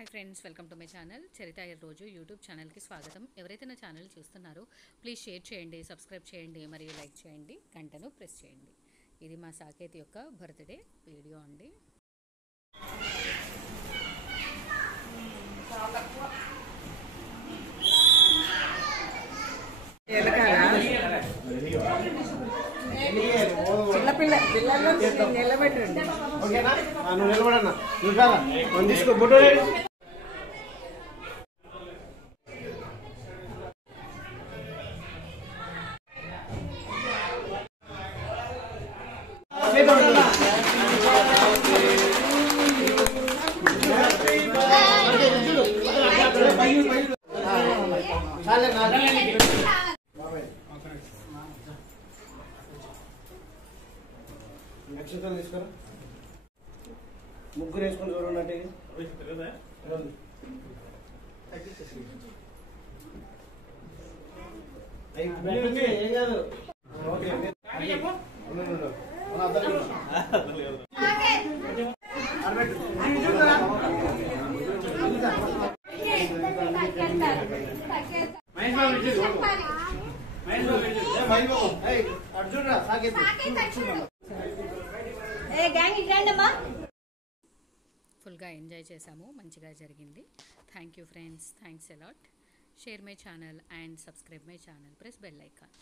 Hi friends, welcome to my channel చరిత రోజు YouTube ఛానల్కి స్వాగతం. ఎవరైతే నా ఛానల్ చూస్తున్నారో ప్లీజ్ షేర్ చేయండి, సబ్స్క్రైబ్ చేయండి, మరియు లైక్ చేయండి, గంటను ప్రెస్ చేయండి. ఇది మా సాకేత్ యొక్క బర్త్డే వీడియో అండి. నిలబెట్టండి. ఓకేనా? నువ్వు నిలబడన్నా. నువ్వు కాదా తీసుకో ఫోటో. నక్షత్రం తీసుకురా. ముగ్గురు వేసుకొని చూడండి. ఏం కాదు. అర్జున్ రా సాకేత్ ఫుల్గా ఎంజాయ్ చేసాము, మంచిగా జరిగింది. Thank you friends, thanks a lot. Share my channel and subscribe my channel, press bell icon.